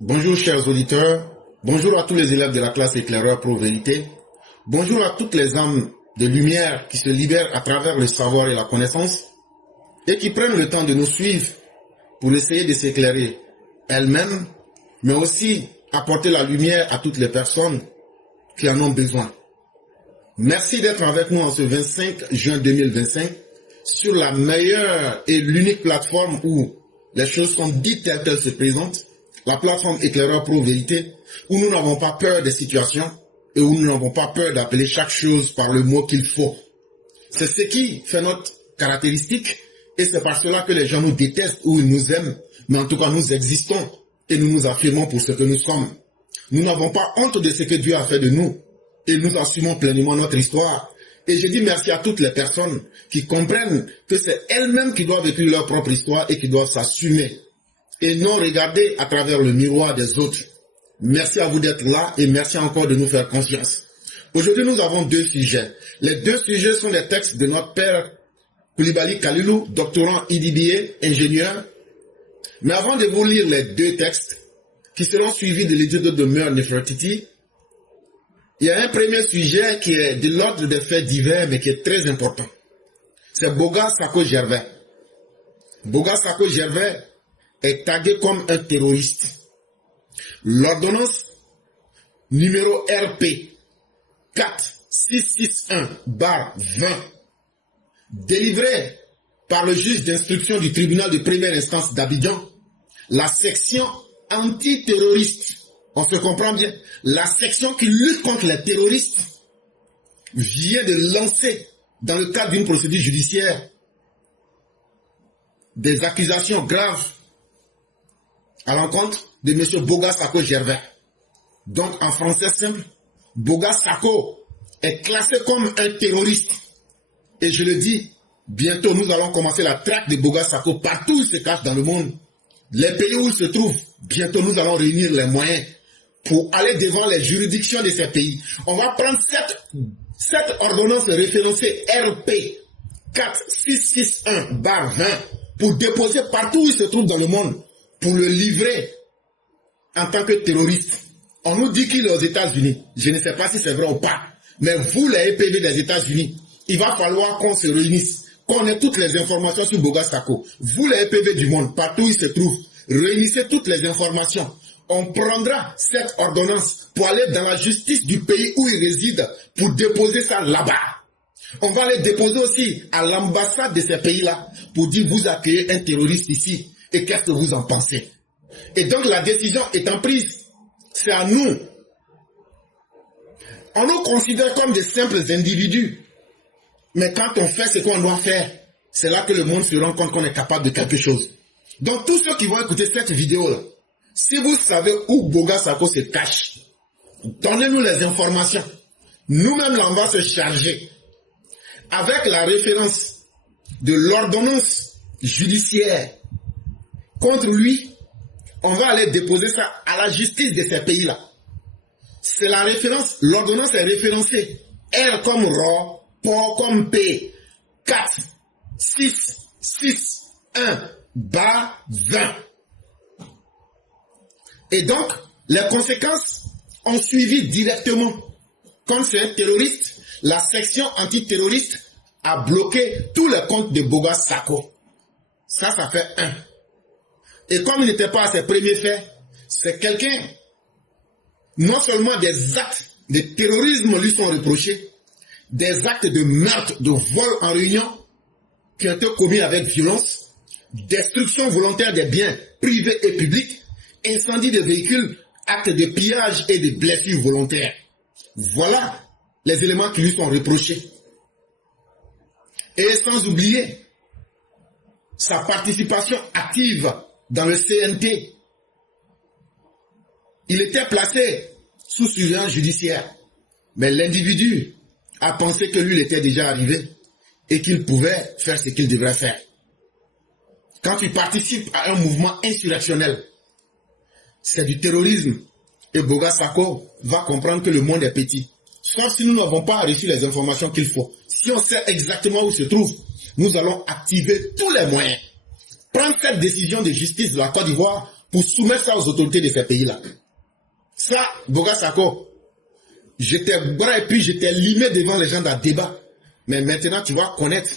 Bonjour chers auditeurs, bonjour à tous les élèves de la classe éclaireur Pro Vérité, bonjour à toutes les âmes de lumière qui se libèrent à travers le savoir et la connaissance et qui prennent le temps de nous suivre pour essayer de s'éclairer elles-mêmes, mais aussi apporter la lumière à toutes les personnes qui en ont besoin. Merci d'être avec nous en ce 25 juin 2025 sur la meilleure et l'unique plateforme où les choses sont dites telles qu'elles se présentent, la plateforme éclaireur Pro Vérité, où nous n'avons pas peur des situations et où nous n'avons pas peur d'appeler chaque chose par le mot qu'il faut. C'est ce qui fait notre caractéristique et c'est par cela que les gens nous détestent ou ils nous aiment, mais en tout cas nous existons et nous nous affirmons pour ce que nous sommes. Nous n'avons pas honte de ce que Dieu a fait de nous et nous assumons pleinement notre histoire. Et je dis merci à toutes les personnes qui comprennent que c'est elles-mêmes qui doivent écrire leur propre histoire et qui doivent s'assumer et non regarder à travers le miroir des autres. Merci à vous d'être là et merci encore de nous faire confiance. Aujourd'hui, nous avons deux sujets. Les deux sujets sont des textes de notre père Koulibaly Kalilou, doctorant IDBA, ingénieur. Mais avant de vous lire les deux textes, qui seront suivis de l'étude de Meur Nefertiti, il y a un premier sujet qui est de l'ordre des faits divers, mais qui est très important. C'est Boga Sako Gervais. Boga Sako Gervais est tagué comme un terroriste. L'ordonnance numéro RP 4661/20, délivrée par le juge d'instruction du tribunal de première instance d'Abidjan, la section antiterroriste, on se comprend bien, la section qui lutte contre les terroristes vient de lancer, dans le cadre d'une procédure judiciaire, des accusations graves à l'encontre de M. Boga Sako Gervais. Donc, en français simple, Boga Sako est classé comme un terroriste. Et je le dis, bientôt nous allons commencer la traque de Boga Sako partout où il se cache dans le monde. Les pays où il se trouve, bientôt nous allons réunir les moyens pour aller devant les juridictions de ces pays. On va prendre cette ordonnance référencée RP 4661/20 pour déposer partout où il se trouve dans le monde, pour le livrer en tant que terroriste. On nous dit qu'il est aux États-Unis. Je ne sais pas si c'est vrai ou pas. Mais vous, les EPV des États-Unis, il va falloir qu'on se réunisse, qu'on ait toutes les informations sur Boga Sako. Vous, les EPV du monde, partout où il se trouve, réunissez toutes les informations. On prendra cette ordonnance pour aller dans la justice du pays où il réside pour déposer ça là-bas. On va aller déposer aussi à l'ambassade de ces pays-là pour dire vous accueillez un terroriste ici et qu'est-ce que vous en pensez. Et donc la décision étant prise, c'est à nous. On nous considère comme des simples individus. Mais quand on fait ce qu'on doit faire, c'est là que le monde se rend compte qu'on est capable de quelque chose. Donc tous ceux qui vont écouter cette vidéo-là, si vous savez où Boga Sako se cache, donnez-nous les informations. Nous-mêmes, là, on va se charger. Avec la référence de l'ordonnance judiciaire contre lui, on va aller déposer ça à la justice de ces pays-là. C'est la référence, l'ordonnance est référencée. R comme RO, P comme P, 4661/20. Et donc, les conséquences ont suivi directement. Comme c'est un terroriste, la section antiterroriste a bloqué tous les comptes de Boga Sako. Ça fait 1. Et comme il n'était pas à ses premiers faits, c'est quelqu'un, non seulement des actes de terrorisme lui sont reprochés, des actes de meurtre, de vol en réunion, qui ont été commis avec violence, destruction volontaire des biens privés et publics, incendie de véhicules, actes de pillage et de blessures volontaires. Voilà les éléments qui lui sont reprochés. Et sans oublier sa participation active dans le CNT. Il était placé sous surveillance judiciaire. Mais l'individu a pensé que lui, il était déjà arrivé et qu'il pouvait faire ce qu'il devrait faire. Quand tu participes à un mouvement insurrectionnel, c'est du terrorisme. Et Boga Sako va comprendre que le monde est petit. Sauf si nous n'avons pas reçu les informations qu'il faut. Si on sait exactement où il se trouve, nous allons activer tous les moyens. Prendre cette décision de justice de la Côte d'Ivoire pour soumettre ça aux autorités de ces pays-là. Ça, Boga Sako, j'étais bras et puis j'étais limé devant les gens dans le débat. Mais maintenant, tu vas connaître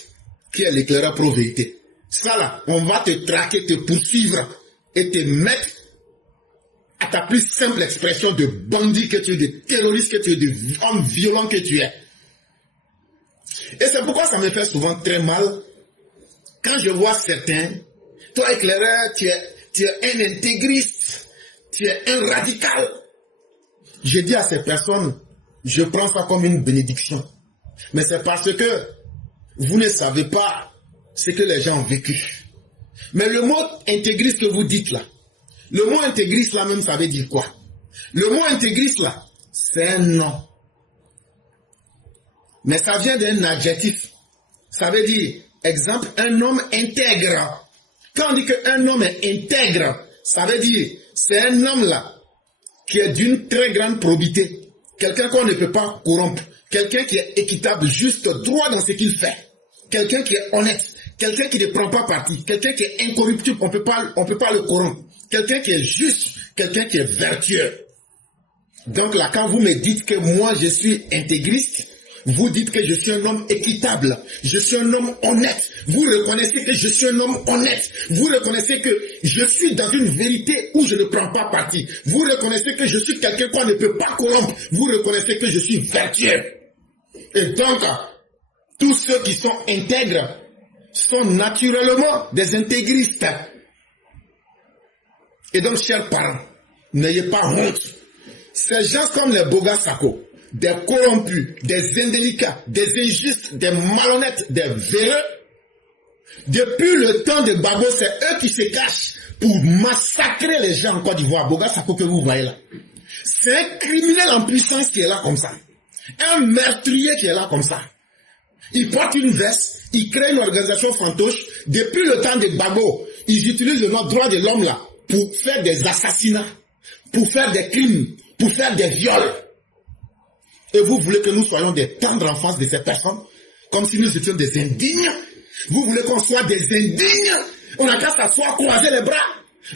qui est l'éclaireur pro-vérité. Ça là, on va te traquer, te poursuivre et te mettre à ta plus simple expression de bandit que tu es, de terroriste que tu es, de homme violent que tu es. Et c'est pourquoi ça me fait souvent très mal quand je vois certains, toi éclaireur, tu es un intégriste, tu es un radical. Je dis à ces personnes, je prends ça comme une bénédiction. Mais c'est parce que vous ne savez pas ce que les gens ont vécu. Mais le mot intégriste que vous dites là, le mot intégriste là même, ça veut dire quoi? Le mot intégriste là, c'est un nom. Mais ça vient d'un adjectif. Ça veut dire, exemple, un homme intègre. Quand on dit qu'un homme est intègre, ça veut dire, c'est un homme là, qui est d'une très grande probité. Quelqu'un qu'on ne peut pas corrompre. Quelqu'un qui est équitable, juste, droit dans ce qu'il fait. Quelqu'un qui est honnête. Quelqu'un qui ne prend pas parti. Quelqu'un qui est incorruptible, on peut pas le corrompre. Quelqu'un qui est juste. Quelqu'un qui est vertueux. Donc là, quand vous me dites que moi je suis intégriste, vous dites que je suis un homme équitable, je suis un homme honnête. Vous reconnaissez que je suis un homme honnête. Vous reconnaissez que je suis dans une vérité où je ne prends pas parti. Vous reconnaissez que je suis quelqu'un qu'on ne peut pas corrompre. Vous reconnaissez que je suis vertueux. Et donc, tous ceux qui sont intègres sont naturellement des intégristes. Et donc, chers parents, n'ayez pas honte. Ces gens comme les Boga Sako, des corrompus, des indélicats, des injustes, des malhonnêtes, des véreux, depuis le temps de Babo, c'est eux qui se cachent pour massacrer les gens en Côte d'Ivoire. Boga Sako que vous voyez là. C'est un criminel en puissance qui est là comme ça. Un meurtrier qui est là comme ça. Il porte une veste, il crée une organisation fantoche. Depuis le temps de Babo, ils utilisent le droit de l'homme là pour faire des assassinats, pour faire des crimes, pour faire des viols. Et vous voulez que nous soyons des tendres en face de ces personnes, comme si nous étions des indignes. Vous voulez qu'on soit des indignes. On n'a qu'à s'asseoir, croiser les bras.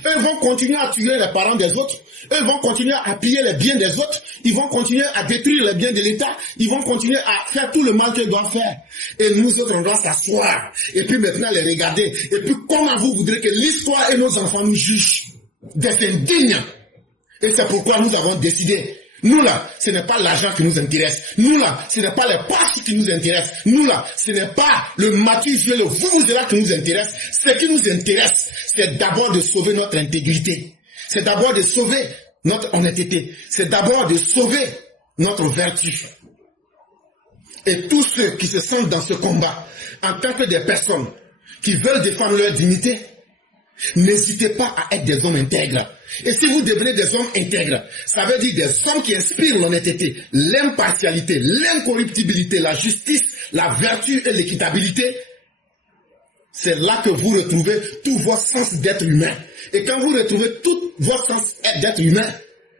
Eux vont continuer à tuer les parents des autres. Eux vont continuer à piller les biens des autres. Ils vont continuer à détruire les biens de l'État. Ils vont continuer à faire tout le mal qu'ils doivent faire. Et nous autres, on doit s'asseoir. Et puis maintenant les regarder. Et puis comment vous voudrez que l'histoire et nos enfants nous jugent des indignes? Et c'est pourquoi nous avons décidé. Nous là, ce n'est pas l'argent qui nous intéresse. Nous là, ce n'est pas les passes qui nous intéressent. Nous là, ce n'est pas le matus, le vous-vous-là qui nous intéresse. Ce qui nous intéresse, c'est d'abord de sauver notre intégrité. C'est d'abord de sauver notre honnêteté. C'est d'abord de sauver notre vertu. Et tous ceux qui se sentent dans ce combat, en tant que des personnes qui veulent défendre leur dignité, n'hésitez pas à être des hommes intègres. Et si vous devenez des hommes intègres, ça veut dire des hommes qui inspirent l'honnêteté, l'impartialité, l'incorruptibilité, la justice, la vertu et l'équitabilité. C'est là que vous retrouvez tout votre sens d'être humain. Et quand vous retrouvez tout votre sens d'être humain,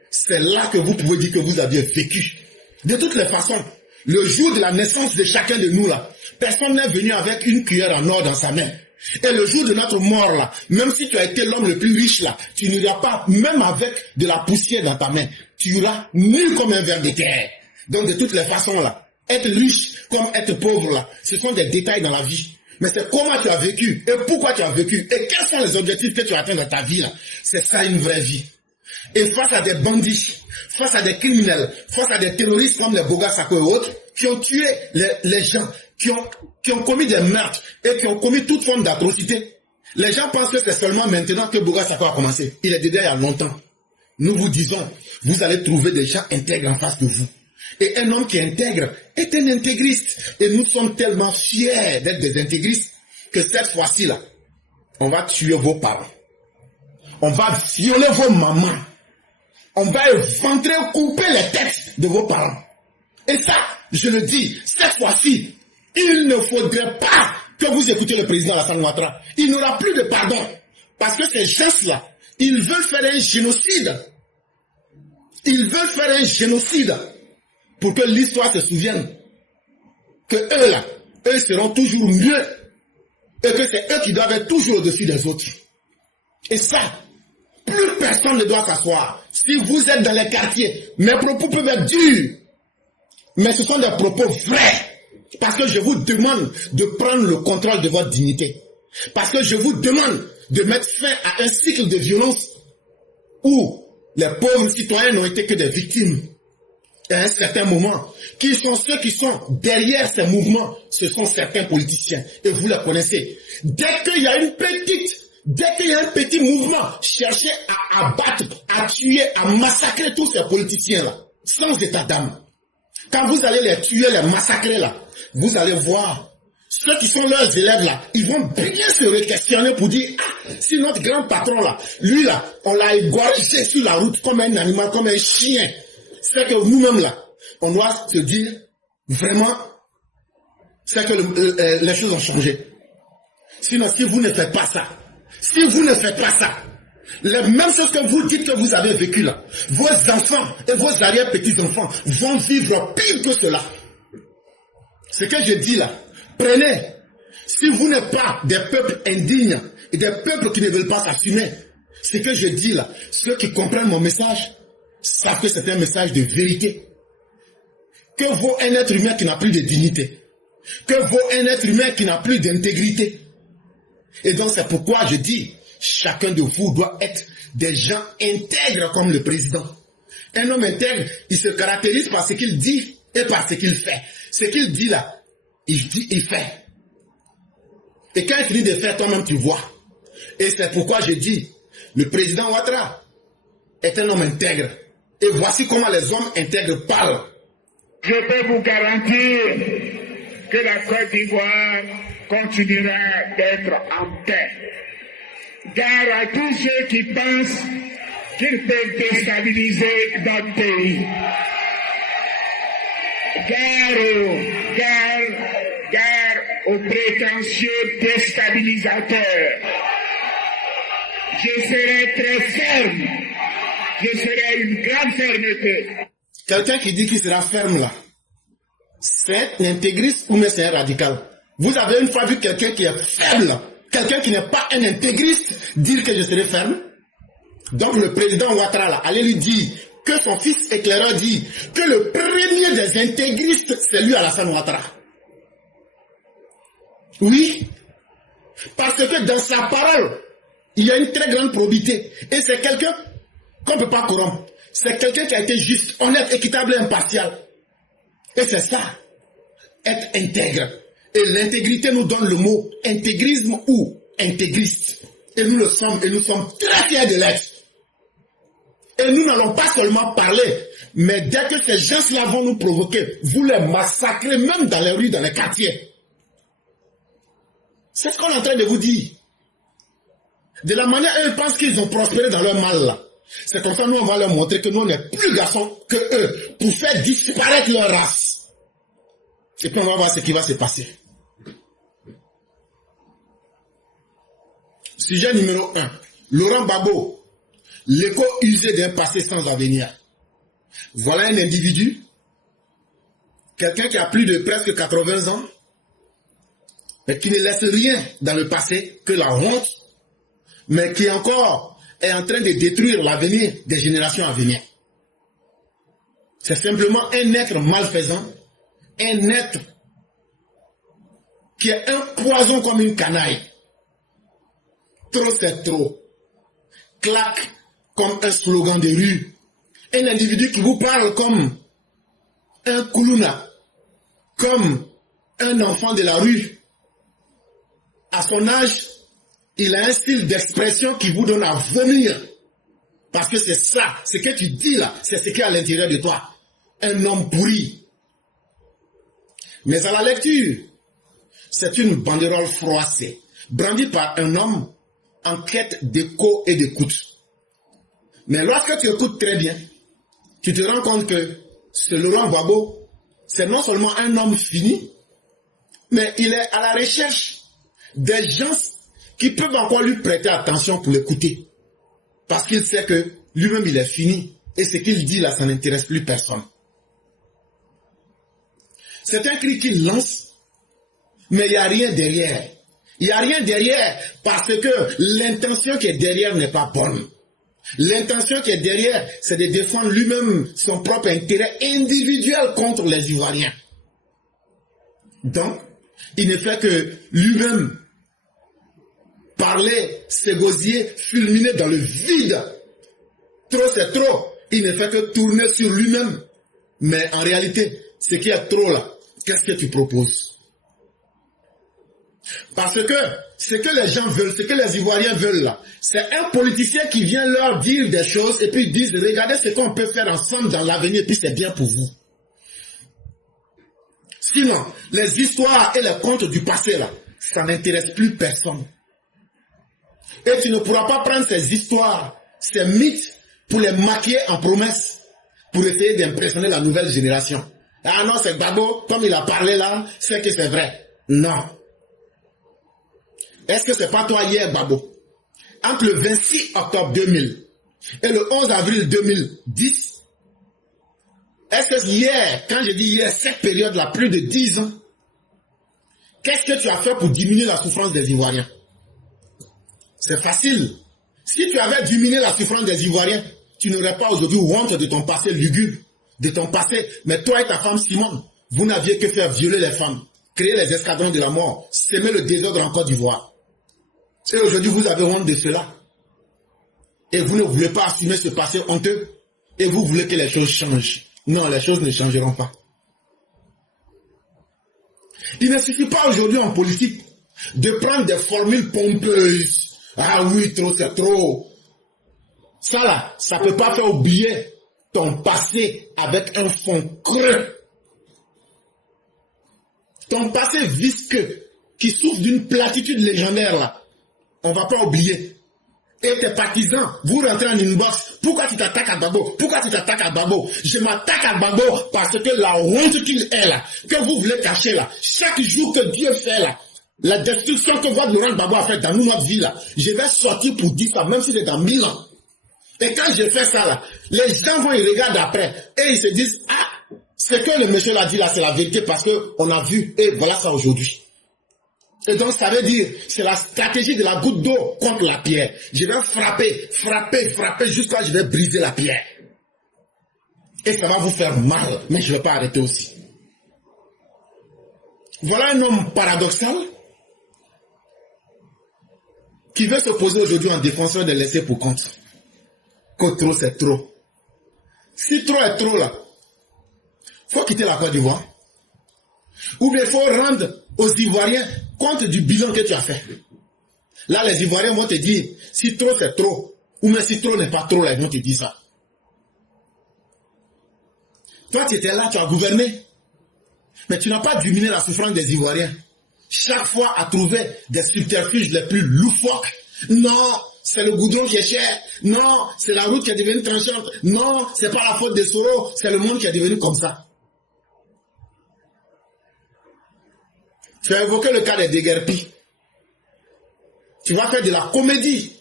c'est là que vous pouvez dire que vous aviez vécu. De toutes les façons, le jour de la naissance de chacun de nous là, personne n'est venu avec une cuillère en or dans sa main. Et le jour de notre mort là, même si tu as été l'homme le plus riche là, tu n'iras pas, même avec de la poussière dans ta main, tu iras nul comme un ver de terre. Donc de toutes les façons là, être riche comme être pauvre là, ce sont des détails dans la vie. Mais c'est comment tu as vécu et pourquoi tu as vécu et quels sont les objectifs que tu as atteints dans ta vie là. C'est ça une vraie vie. Et face à des bandits, face à des criminels, face à des terroristes comme les Boga Sako et autres, qui ont tué les gens, qui ont commis des meurtres et qui ont commis toute forme d'atrocité, les gens pensent que c'est seulement maintenant que Boga Sako a commencé. Il est déjà il y a longtemps. Nous vous disons, vous allez trouver des gens intègres en face de vous. Et un homme qui est intègre est un intégriste. Et nous sommes tellement fiers d'être des intégristes que cette fois-ci là, on va tuer vos parents. On va violer vos mamans. On va éventrer, couper les têtes de vos parents. Et ça, je le dis, cette fois-ci, il ne faudrait pas que vous écoutiez le président Alassane Ouattara. Il n'aura plus de pardon. Parce que ces gens-là, ils veulent faire un génocide. Ils veulent faire un génocide pour que l'histoire se souvienne que eux là, eux seront toujours mieux et que c'est eux qui doivent être toujours au-dessus des autres. Et ça, plus personne ne doit s'asseoir. Si vous êtes dans les quartiers, mes propos peuvent être durs, mais ce sont des propos vrais. Parce que je vous demande de prendre le contrôle de votre dignité. Parce que je vous demande de mettre fin à un cycle de violence où les pauvres citoyens n'ont été que des victimes. Et à un certain moment, qui sont ceux qui sont derrière ces mouvements? Ce sont certains politiciens. Et vous les connaissez. Dès qu'il y a un petit mouvement, cherchez à abattre, à tuer, à massacrer tous ces politiciens-là, sans état d'âme. Quand vous allez les tuer, les massacrer là, vous allez voir, ceux qui sont leurs élèves là, ils vont bien se questionner pour dire, ah, si notre grand patron là, lui là, on l'a égorgé sur la route comme un animal, comme un chien. C'est que nous-mêmes là, on doit se dire, vraiment, c'est que les choses ont changé. Sinon, si vous ne faites pas ça, les mêmes choses que vous dites que vous avez vécu là, vos enfants et vos arrière-petits-enfants vont vivre pire que cela. Ce que je dis là, prenez, si vous n'êtes pas des peuples indignes et des peuples qui ne veulent pas s'assumer, ce que je dis là, ceux qui comprennent mon message, savent que c'est un message de vérité. Que vaut un être humain qui n'a plus de dignité? Que vaut un être humain qui n'a plus d'intégrité? Et donc c'est pourquoi je dis, chacun de vous doit être des gens intègres comme le président. Un homme intègre, il se caractérise par ce qu'il dit et par ce qu'il fait. Ce qu'il dit là, il dit, il fait. Et quand il finit de faire, toi-même tu vois. Et c'est pourquoi je dis, le président Ouattara est un homme intègre. Et voici comment les hommes intègres parlent. Je peux vous garantir que la Côte d'Ivoire continuera d'être en paix. Gare à tous ceux qui pensent qu'ils peuvent déstabiliser notre pays. Gare aux prétentieux déstabilisateurs. Je serai très ferme. Je serai une grande fermeté. Quelqu'un qui dit qu'il sera ferme là, c'est un intégriste ou c'est un radical? Vous avez une fois vu quelqu'un qui est ferme là, quelqu'un qui n'est pas un intégriste dire que je serai ferme? Donc le président Ouattara là, allez lui dire que son fils éclaireur dit que le premier des intégristes c'est lui Alassane Ouattara. Oui, parce que dans sa parole, il y a une très grande probité. Et c'est quelqu'un qu'on ne peut pas corrompre. C'est quelqu'un qui a été juste, honnête, équitable et impartial. Et c'est ça, être intègre. Et l'intégrité nous donne le mot intégrisme ou intégriste. Et nous le sommes, et nous sommes très fiers de l'être. Et nous n'allons pas seulement parler, mais dès que ces gens-là vont nous provoquer, vous les massacrez même dans les rues, dans les quartiers. C'est ce qu'on est en train de vous dire. De la manière dont ils pensent qu'ils ont prospéré dans leur mal là. C'est comme ça nous on va leur montrer que nous on est plus garçons que eux pour faire disparaître leur race. Et puis on va voir ce qui va se passer. Sujet numéro 1. Laurent Gbagbo, l'écho usé d'un passé sans avenir. Voilà un individu, quelqu'un qui a plus de presque 80 ans, mais qui ne laisse rien dans le passé que la honte, mais qui encore est en train de détruire l'avenir des générations à venir. C'est simplement un être malfaisant, un être qui est un poison comme une canaille. Trop c'est trop. Claque comme un slogan de rue. Un individu qui vous parle comme un koulouna, comme un enfant de la rue. À son âge, il a un style d'expression qui vous donne à vomir. Parce que c'est ça, ce que tu dis là, c'est ce qui est à l'intérieur de toi. Un homme pourri. Mais à la lecture, c'est une banderole froissée, brandie par un homme en quête d'écho et d'écoute. Mais lorsque tu écoutes très bien, tu te rends compte que ce Laurent Gbagbo, c'est non seulement un homme fini, mais il est à la recherche des gens qui peuvent encore lui prêter attention pour l'écouter. Parce qu'il sait que lui-même il est fini. Et ce qu'il dit là, ça n'intéresse plus personne. C'est un cri qu'il lance, mais il n'y a rien derrière. Il n'y a rien derrière parce que l'intention qui est derrière n'est pas bonne. L'intention qui est derrière, c'est de défendre lui-même son propre intérêt individuel contre les Ivoiriens. Donc, il ne fait que lui-même parler, s'égosier, fulminer dans le vide. Trop, c'est trop. Il ne fait que tourner sur lui-même. Mais en réalité, ce qui est trop là, qu'est-ce que tu proposes? Parce que ce que les gens veulent, ce que les Ivoiriens veulent là, c'est un politicien qui vient leur dire des choses et puis ils disent, regardez ce qu'on peut faire ensemble dans l'avenir, puis c'est bien pour vous. Sinon, les histoires et les contes du passé là, ça n'intéresse plus personne. Et tu ne pourras pas prendre ces histoires, ces mythes, pour les maquiller en promesses, pour essayer d'impressionner la nouvelle génération. Ah non, c'est Gbagbo, comme il a parlé là, c'est que c'est vrai. Non. Est-ce que c'est pas toi hier, Gbagbo? Entre le 26 octobre 2000 et le 11 avril 2010, est-ce que hier, quand je dis hier, cette période-là, plus de 10 ans, qu'est-ce que tu as fait pour diminuer la souffrance des Ivoiriens? C'est facile. Si tu avais diminué la souffrance des Ivoiriens, tu n'aurais pas aujourd'hui honte de ton passé lugubre, de ton passé. Mais toi et ta femme Simone, vous n'aviez que faire violer les femmes, créer les escadrons de la mort, semer le désordre en Côte d'Ivoire. Et aujourd'hui, vous avez honte de cela. Et vous ne voulez pas assumer ce passé honteux. Et vous voulez que les choses changent. Non, les choses ne changeront pas. Il ne suffit pas aujourd'hui en politique de prendre des formules pompeuses. Ah oui, trop, c'est trop. Ça là, ça ne peut pas faire oublier ton passé avec un fond creux. Ton passé visqueux, qui souffre d'une platitude légendaire là, on ne va pas oublier. Et tes partisans, vous rentrez en inbox. Pourquoi tu t'attaques à Gbagbo? Pourquoi tu t'attaques à Gbagbo? Je m'attaque à Gbagbo parce que la honte qu'il est là, que vous voulez cacher là, chaque jour que Dieu fait là, la destruction que votre Laurent Gbagbo a fait dans notre vie là, je vais sortir pour dire ça, même si c'est dans 1000 ans. Et quand je fais ça là, les gens vont y regarder après et ils se disent, ah, ce que le monsieur l'a dit là, c'est la vérité parce qu'on a vu et voilà ça aujourd'hui. Et donc ça veut dire, c'est la stratégie de la goutte d'eau contre la pierre. Je vais frapper, frapper, frapper jusqu'à ce que je vais briser la pierre. Et ça va vous faire mal, mais je ne vais pas arrêter aussi. Voilà un homme paradoxal qui veut se poser aujourd'hui en défenseur de laisser pour compte. Que trop c'est trop. Si trop est trop là, il faut quitter la Côte d'Ivoire. Ou bien il faut rendre aux Ivoiriens compte du bilan que tu as fait. Là, les Ivoiriens vont te dire, si trop c'est trop, ou même si trop n'est pas trop, là, ils vont te dire ça. Toi, tu étais là, tu as gouverné, mais tu n'as pas diminué la souffrance des Ivoiriens. Chaque fois à trouver des subterfuges les plus loufoques. Non, c'est le goudron qui est cher. Non, c'est la route qui est devenue tranchante. Non, c'est pas la faute des Soro, c'est le monde qui est devenu comme ça. Tu as évoqué le cas des déguerpis. Tu vas faire de la comédie.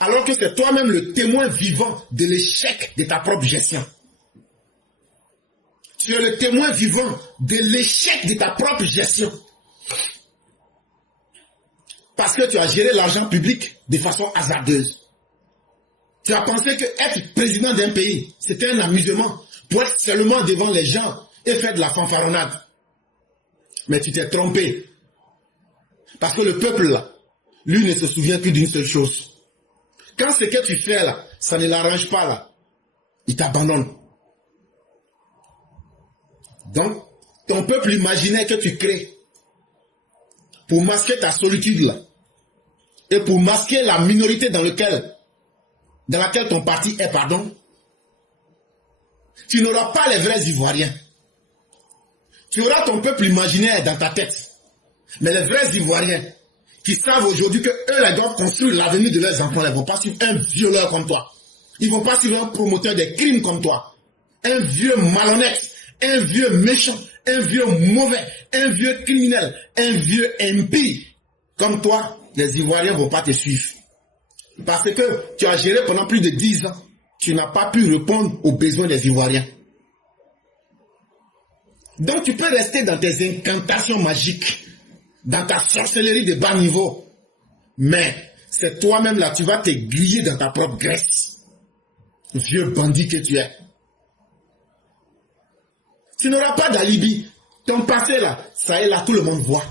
Alors que c'est toi-même le témoin vivant de l'échec de ta propre gestion. Tu es le témoin vivant de l'échec de ta propre gestion. Parce que tu as géré l'argent public de façon hasardeuse. Tu as pensé que être président d'un pays, c'était un amusement pour être seulement devant les gens et faire de la fanfaronnade. Mais tu t'es trompé. Parce que le peuple là, lui ne se souvient plus d'une seule chose. Quand ce que tu fais là, ça ne l'arrange pas là, il t'abandonne. Donc, ton peuple imaginaire que tu crées pour masquer ta solitude là, et pour masquer la minorité dans laquelle ton parti est, pardon, tu n'auras pas les vrais Ivoiriens. Tu auras ton peuple imaginaire dans ta tête. Mais les vrais Ivoiriens qui savent aujourd'hui qu'eux, ils doivent construire l'avenir de leurs enfants, ils ne vont pas suivre un violeur comme toi. Ils ne vont pas suivre un promoteur des crimes comme toi. Un vieux malhonnête, un vieux méchant, un vieux mauvais, un vieux criminel, un vieux impie. Comme toi, les Ivoiriens ne vont pas te suivre. Parce que tu as géré pendant plus de 10 ans. Tu n'as pas pu répondre aux besoins des Ivoiriens. Donc tu peux rester dans tes incantations magiques, dans ta sorcellerie de bas niveau. Mais c'est toi-même là, tu vas te griller dans ta propre graisse. Vieux bandit que tu es. Tu n'auras pas d'alibi. Ton passé là, ça est là, tout le monde voit.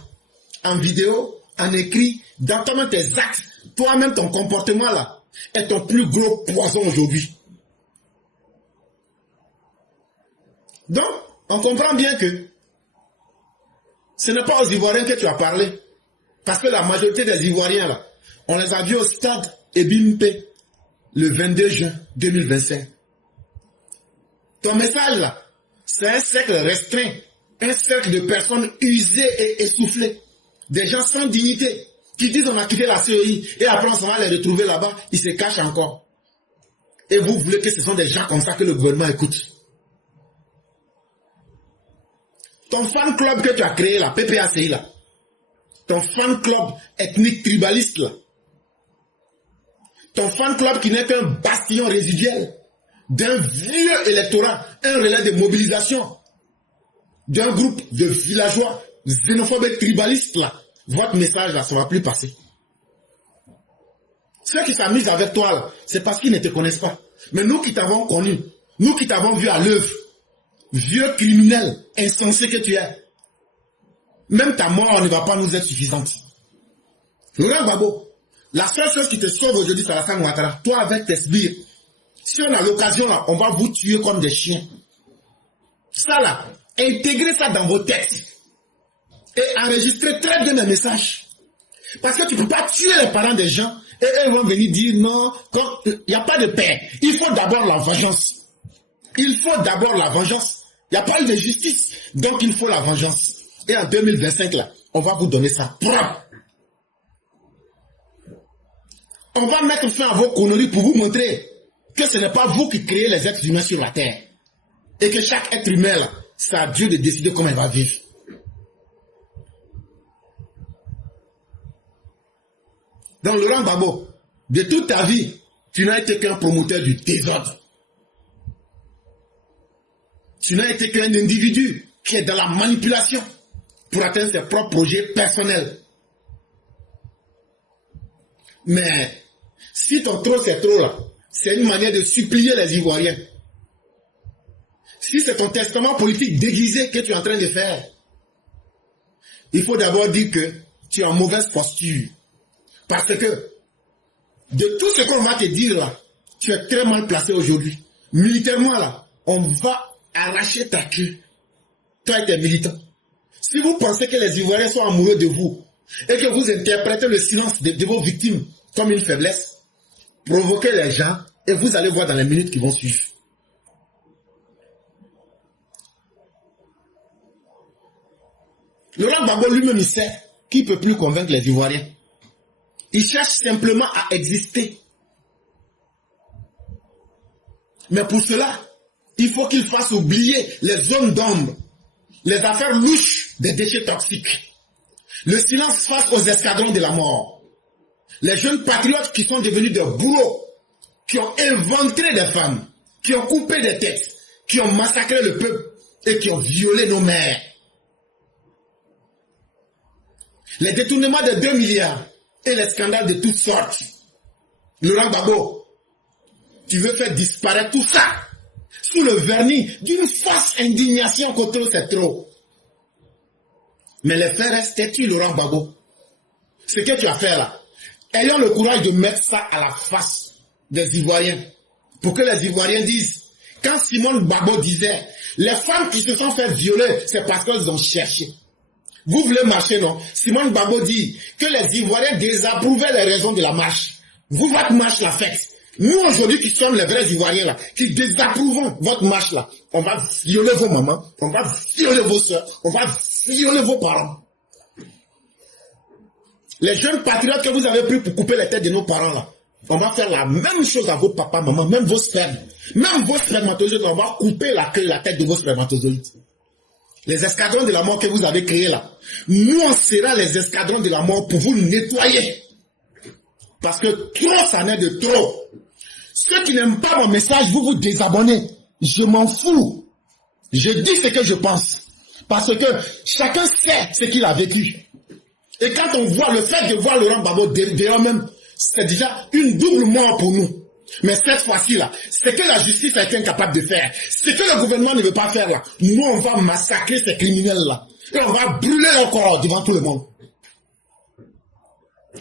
En vidéo, en écrit, dans tes actes, toi-même ton comportement là, est ton plus gros poison aujourd'hui. Donc, on comprend bien que ce n'est pas aux Ivoiriens que tu as parlé. Parce que la majorité des Ivoiriens là, on les a vus au stade Ebimpe le 22 juin 2025. Ton message là, c'est un cercle restreint, un cercle de personnes usées et essoufflées, des gens sans dignité, qui disent on a quitté la CEI et après on s'en va les retrouver là-bas, ils se cachent encore. Et vous voulez que ce sont des gens comme ça que le gouvernement écoute. Ton fan club que tu as créé là, PPACI là, ton fan club ethnique tribaliste là, ton fan club qui n'est qu'un bastion résiduel d'un vieux électorat, un relais de mobilisation d'un groupe de villageois xénophobes et tribalistes là, votre message là, ça ne va plus passer. Ceux qui s'amusent avec toi là, c'est parce qu'ils ne te connaissent pas. Mais nous qui t'avons connu, nous qui t'avons vu à l'œuvre, vieux criminel, insensé que tu es, même ta mort ne va pas nous être suffisante. Laurent Gbagbo, la seule chose qui te sauve aujourd'hui, c'est Alassane Ouattara. Toi avec tes sbires, si on a l'occasion là, on va vous tuer comme des chiens. Ça là, intégrez ça dans vos textes et enregistrez très bien les messages. Parce que tu ne peux pas tuer les parents des gens et eux ils vont venir dire non, il n'y a pas de paix. Il faut d'abord la vengeance. Il faut d'abord la vengeance. Il n'y a pas eu de justice. Donc il faut la vengeance. Et en 2025 là, on va vous donner ça propre. On va mettre fin à vos conneries pour vous montrer que ce n'est pas vous qui créez les êtres humains sur la terre. Et que chaque être humain là, c'est à Dieu de décider comment il va vivre. Donc Laurent Gbagbo, de toute ta vie, tu n'as été qu'un promoteur du désordre. Tu n'as été qu'un individu qui est dans la manipulation pour atteindre ses propres projets personnels. Mais si ton trop c'est trop là, c'est une manière de supplier les Ivoiriens. Si c'est ton testament politique déguisé que tu es en train de faire, il faut d'abord dire que tu es en mauvaise posture. Parce que de tout ce qu'on va te dire là, tu es très mal placé aujourd'hui. Militairement là, on va arracher ta queue. Toi et tes militants. Si vous pensez que les Ivoiriens sont amoureux de vous et que vous interprétez le silence de vos victimes comme une faiblesse, provoquez les gens et vous allez voir dans les minutes qui vont suivre. Laurent Gbagbo lui-même il sait qu'il ne peut plus convaincre les Ivoiriens. Il cherche simplement à exister. Mais pour cela, il faut qu'il fasse oublier les zones d'ombre, les affaires louches des déchets toxiques, le silence face aux escadrons de la mort, les jeunes patriotes qui sont devenus des bourreaux, qui ont inventé des femmes, qui ont coupé des têtes, qui ont massacré le peuple et qui ont violé nos mères. Les détournements de 2 milliards et les scandales de toutes sortes. Laurent Gbagbo, tu veux faire disparaître tout ça sous le vernis d'une fausse indignation contre c'est trop. Mais les faits restent têtus, Laurent Gbagbo. Ce que tu as fait là, ayons le courage de mettre ça à la face des Ivoiriens. Pour que les Ivoiriens disent, quand Simone Gbagbo disait, les femmes qui se sont fait violer, c'est parce qu'elles ont cherché. Vous voulez marcher, non? Simone Gbagbo dit que les Ivoiriens désapprouvaient les raisons de la marche. Vous, votre marche la faites. Nous, aujourd'hui, qui sommes les vrais Ivoiriens, là, qui désapprouvons votre marche, là, on va violer vos mamans, on va violer vos soeurs, on va violer vos parents. Les jeunes patriotes que vous avez pris pour couper les têtes de nos parents, là, on va faire la même chose à vos papas, mamans, même vos spermes. Même vos spermatozoïdes, on va couper la tête de vos spermatozoïdes. Les escadrons de la mort que vous avez créés là, nous on sera les escadrons de la mort pour vous nettoyer. Parce que trop, ça n'est de trop. Ceux qui n'aiment pas mon message, vous vous désabonnez. Je m'en fous. Je dis ce que je pense. Parce que chacun sait ce qu'il a vécu. Et quand on voit le fait de voir Laurent Gbagbo dehors même, c'est déjà une double mort pour nous. Mais cette fois-ci là, c'est que la justice a été incapable de faire. Ce que le gouvernement ne veut pas faire là, nous on va massacrer ces criminels là. Et on va brûler leur corps devant tout le monde.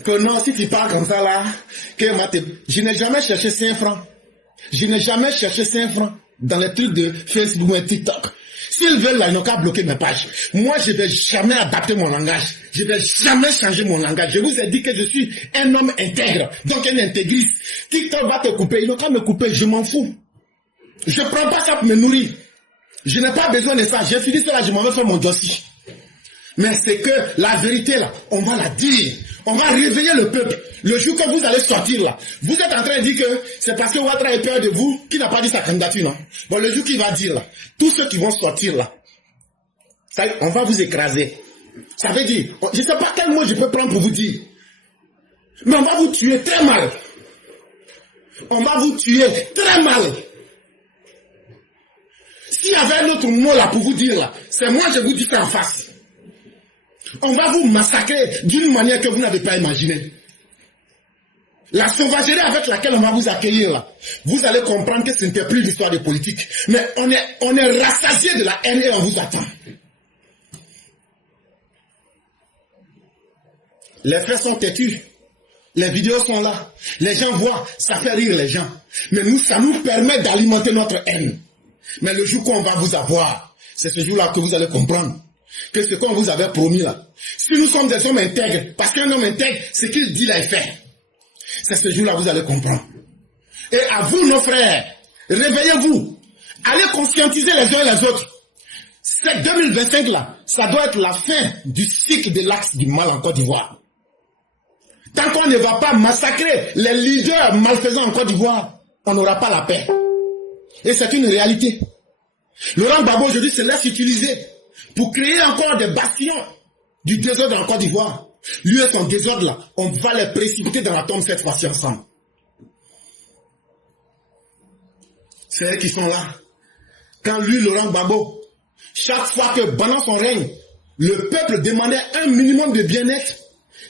Que non, si tu parles comme ça là, je n'ai jamais cherché 5 francs. Je n'ai jamais cherché 5 francs dans les trucs de Facebook et TikTok. S'ils veulent là, ils n'ont qu'à bloquer mes pages. Moi, je ne vais jamais adapter mon langage. Je ne vais jamais changer mon langage. Je vous ai dit que je suis un homme intègre, donc un intégriste. TikTok va te couper, ils n'ont qu'à me couper, je m'en fous. Je ne prends pas ça pour me nourrir. Je n'ai pas besoin de ça. J'ai fini cela, je m'en vais faire mon dossier. Mais c'est que la vérité là, on va la dire. On va réveiller le peuple. Le jour que vous allez sortir là, vous êtes en train de dire que c'est parce que Ouattara a peur de vous qui n'a pas dit sa candidature, non? Bon, le jour qu'il va dire là, tous ceux qui vont sortir là, ça, on va vous écraser. Ça veut dire, je ne sais pas quel mot je peux prendre pour vous dire, mais on va vous tuer très mal. On va vous tuer très mal. S'il y avait un autre mot là pour vous dire là, c'est moi je vous dis ça en face. On va vous massacrer d'une manière que vous n'avez pas imaginée. La sauvagerie avec laquelle on va vous accueillir là, vous allez comprendre que ce n'était plus l'histoire de politique. Mais on est rassasié de la haine et on vous attend. Les faits sont têtus. Les vidéos sont là. Les gens voient, ça fait rire les gens. Mais nous, ça nous permet d'alimenter notre haine. Mais le jour qu'on va vous avoir, c'est ce jour-là que vous allez comprendre que ce qu'on vous avait promis là, si nous sommes des hommes intègres, parce qu'un homme intègre, ce qu'il dit là est fait. C'est ce jour-là que vous allez comprendre. Et à vous, nos frères, réveillez-vous. Allez conscientiser les uns et les autres. Cette 2025 là, ça doit être la fin du cycle de l'axe du mal en Côte d'Ivoire. Tant qu'on ne va pas massacrer les leaders malfaisants en Côte d'Ivoire, on n'aura pas la paix. Et c'est une réalité. Laurent Gbagbo aujourd'hui se laisse utiliser pour créer encore des bastions du désordre en Côte d'Ivoire. Lui et son désordre là, on va les précipiter dans la tombe cette fois-ci ensemble. C'est eux qui sont là. Quand lui, Laurent Gbagbo, chaque fois que pendant son règne, le peuple demandait un minimum de bien-être,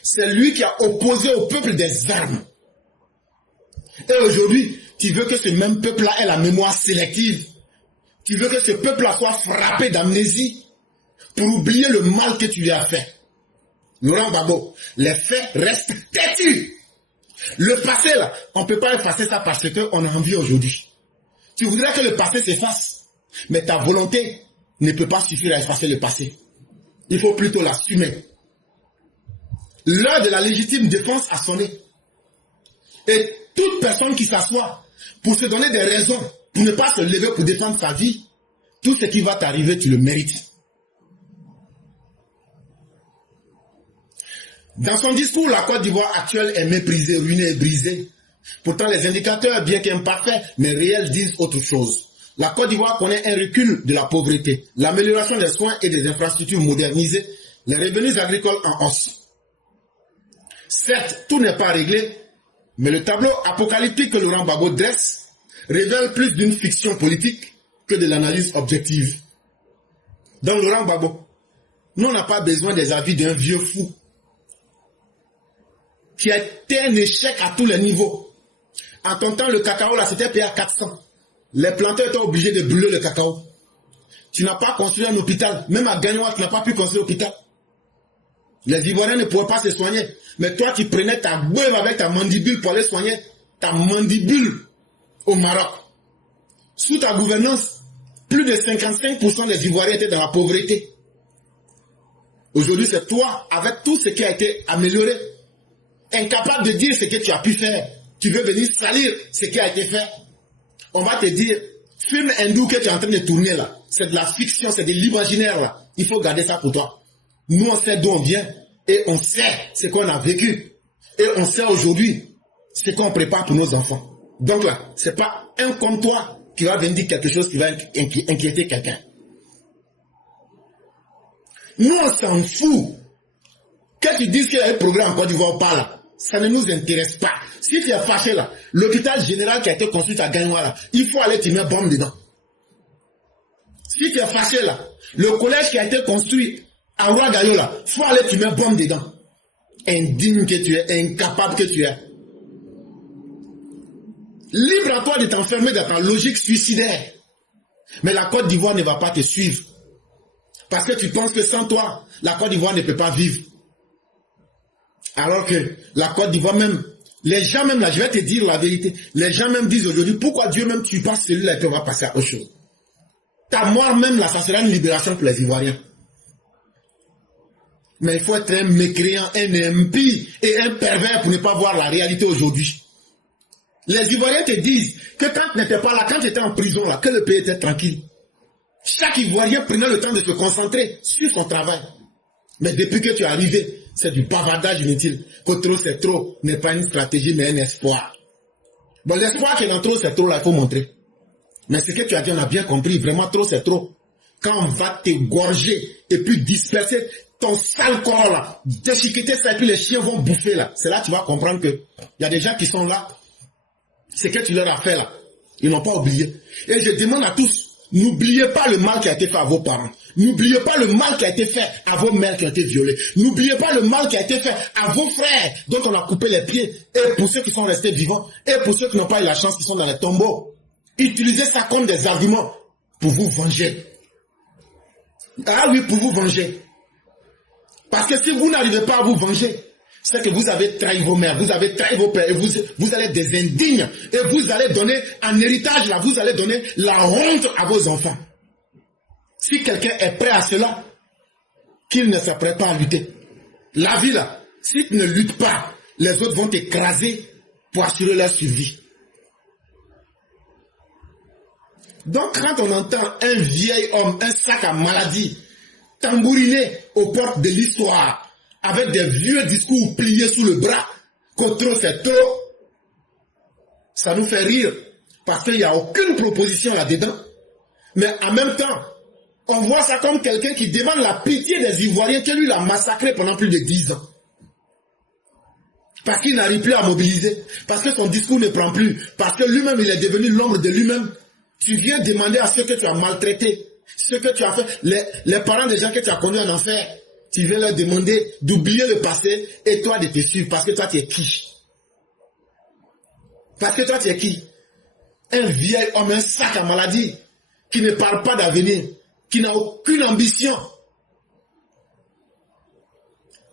c'est lui qui a opposé au peuple des armes. Et aujourd'hui, tu veux que ce même peuple-là ait la mémoire sélective. Tu veux que ce peuple-là soit frappé d'amnésie pour oublier le mal que tu lui as fait. Laurent Gbagbo, les faits restent têtus. Le passé, là, on ne peut pas effacer ça parce qu'on a envie aujourd'hui. Tu voudrais que le passé s'efface, mais ta volonté ne peut pas suffire à effacer le passé. Il faut plutôt l'assumer. L'heure de la légitime défense a sonné. Et toute personne qui s'assoit pour se donner des raisons, pour ne pas se lever pour défendre sa vie, tout ce qui va t'arriver, tu le mérites. Dans son discours, la Côte d'Ivoire actuelle est méprisée, ruinée et brisée. Pourtant, les indicateurs, bien qu'imparfaits, mais réels, disent autre chose. La Côte d'Ivoire connaît un recul de la pauvreté, l'amélioration des soins et des infrastructures modernisées, les revenus agricoles en hausse. Certes, tout n'est pas réglé, mais le tableau apocalyptique que Laurent Gbagbo dresse révèle plus d'une fiction politique que de l'analyse objective. Dans Laurent Gbagbo, nous n'avons pas besoin des avis d'un vieux fou qui a été un échec à tous les niveaux. En ton temps, le cacao, là, c'était payé à 400. Les planteurs étaient obligés de brûler le cacao. Tu n'as pas construit un hôpital. Même à Gagnoa, tu n'as pas pu construire un hôpital. Les Ivoiriens ne pouvaient pas se soigner. Mais toi, tu prenais ta beuve avec ta mandibule pour aller soigner ta mandibule au Maroc. Sous ta gouvernance, plus de 55% des Ivoiriens étaient dans la pauvreté. Aujourd'hui, c'est toi, avec tout ce qui a été amélioré, incapable de dire ce que tu as pu faire. Tu veux venir salir ce qui a été fait. On va te dire, film hindou que tu es en train de tourner là, c'est de la fiction, c'est de l'imaginaire là. Il faut garder ça pour toi. Nous, on sait d'où on vient et on sait ce qu'on a vécu. Et on sait aujourd'hui ce qu'on prépare pour nos enfants. Donc là, ce n'est pas un comme toi qui va venir dire quelque chose qui va inquiéter quelqu'un. Nous, on s'en fout. Que tu dises qu'il y a un problème en Côte d'Ivoire ou pas là, ça ne nous intéresse pas. Si tu es fâché là, l'hôpital général qui a été construit à Gagnoa là, il faut aller te mettre bombe dedans. Si tu es fâché là, le collège qui a été construit à Ouagayo là, il faut aller te mettre bombe dedans. Indigne que tu es, incapable que tu es. Libre à toi de t'enfermer dans ta logique suicidaire. Mais la Côte d'Ivoire ne va pas te suivre. Parce que tu penses que sans toi, la Côte d'Ivoire ne peut pas vivre. Alors que la Côte d'Ivoire même, les gens même là, je vais te dire la vérité, les gens même disent aujourd'hui, pourquoi Dieu même tue pas celui-là et puis on va passer à autre chose. Ta mort même là, ça sera une libération pour les Ivoiriens. Mais il faut être un mécréant, un impie et un pervers pour ne pas voir la réalité aujourd'hui. Les Ivoiriens te disent que quand tu n'étais pas là, quand tu étais en prison là, que le pays était tranquille. Chaque Ivoirien prenait le temps de se concentrer sur son travail. Mais depuis que tu es arrivé, c'est du bavardage inutile. Que trop c'est trop n'est pas une stratégie mais un espoir. Bon, l'espoir qui est dans trop c'est trop là, il faut montrer. Mais ce que tu as dit, on a bien compris, vraiment trop c'est trop. Quand on va t'égorger et puis disperser ton sale corps là, déchiqueter ça et puis les chiens vont bouffer là, c'est là que tu vas comprendre que il y a des gens qui sont là. Ce que tu leur as fait là, ils n'ont pas oublié. Et je demande à tous, n'oubliez pas le mal qui a été fait à vos parents. N'oubliez pas le mal qui a été fait à vos mères qui ont été violées. N'oubliez pas le mal qui a été fait à vos frères dont on a coupé les pieds. Et pour ceux qui sont restés vivants, et pour ceux qui n'ont pas eu la chance, qui sont dans les tombeaux. Utilisez ça comme des arguments pour vous venger. Ah oui, pour vous venger. Parce que si vous n'arrivez pas à vous venger, c'est que vous avez trahi vos mères, vous avez trahi vos pères, et vous allez être des indignes. Et vous allez donner en héritage, là, vous allez donner la honte à vos enfants. Si quelqu'un est prêt à cela, qu'il ne s'apprête pas à lutter. La vie, là, si tu ne luttes pas, les autres vont t'écraser pour assurer leur survie. Donc, quand on entend un vieil homme, un sac à maladie, tambouriner aux portes de l'histoire, avec des vieux discours pliés sous le bras, que trop c'est trop, ça nous fait rire, parce qu'il n'y a aucune proposition là-dedans. Mais en même temps, on voit ça comme quelqu'un qui demande la pitié des Ivoiriens que lui l'a massacré pendant plus de 10 ans. Parce qu'il n'arrive plus à mobiliser, parce que son discours ne prend plus, parce que lui-même il est devenu l'ombre de lui-même. Tu viens demander à ceux que tu as maltraités, ceux que tu as fait, les parents des gens que tu as connus en enfer, tu viens leur demander d'oublier le passé et toi de te suivre, parce que toi tu es qui? Parce que toi tu es qui? Un vieil homme, un sac à maladie, qui ne parle pas d'avenir, qui n'a aucune ambition.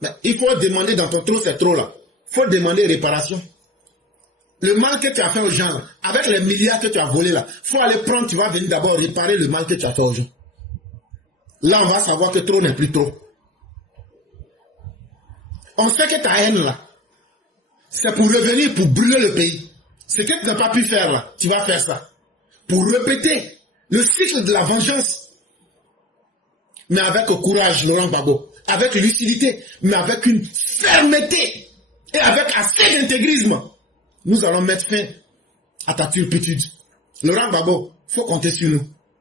Mais il faut demander dans ton trop c'est trop là, il faut demander réparation. Le mal que tu as fait aux gens, avec les milliards que tu as volés là, il faut aller prendre, tu vas venir d'abord réparer le mal que tu as fait aux gens. Là, on va savoir que trop n'est plus trop. On sait que ta haine là, c'est pour revenir, pour brûler le pays. Ce que tu n'as pas pu faire là, tu vas faire ça. Pour répéter le cycle de la vengeance. Mais avec courage, Laurent Gbagbo. Avec lucidité, mais avec une fermeté. Et avec assez d'intégrisme. Nous allons mettre fin à ta turpitude. Laurent Gbagbo, il faut compter sur nous.